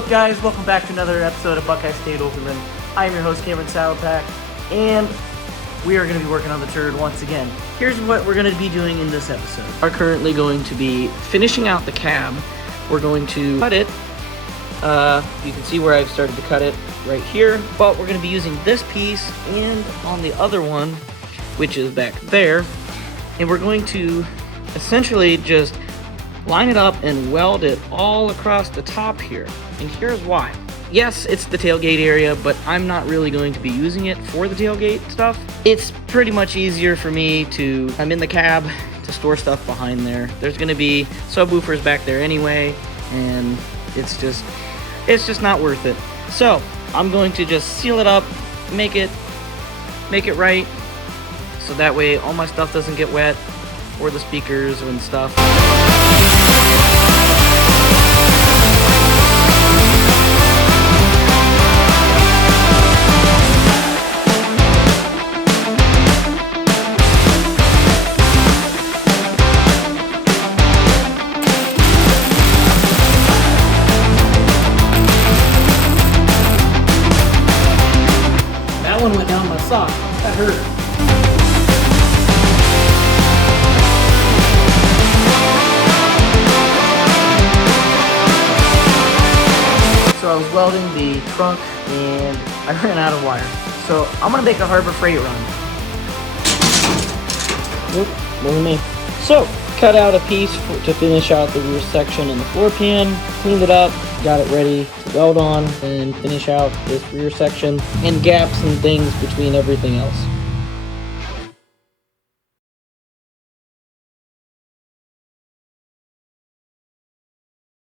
up, guys? Welcome back to another episode of Buckeye State Overland. I am your host, Cameron Salapak, and we are going to be working on the turd once again. Here's what we're going to be doing in this episode. We're currently going to be finishing out the cab. We're going to cut it. You can see where I've started to cut it right here, but we're going to be using this piece and on the other one, which is back there, and we're going to essentially just line it up and weld it all across the top here. And here's why. Yes, it's the tailgate area, but I'm not really going to be using it for the tailgate stuff. It's pretty much easier for me to, I'm in the cab, to store stuff behind there. There's going to be subwoofers back there anyway, and it's just not worth it. So I'm going to just seal it up, make it right, so that way all my stuff doesn't get wet, or the speakers and stuff. That one went down my sock. That hurt. So I was welding the trunk and I ran out of wire. So I'm gonna make a Harbor Freight run. Oop, wasn't me. So, cut out a piece to finish out the rear section and the floor pan, cleaned it up, got it ready to weld on, and finish out this rear section and gaps and things between everything else.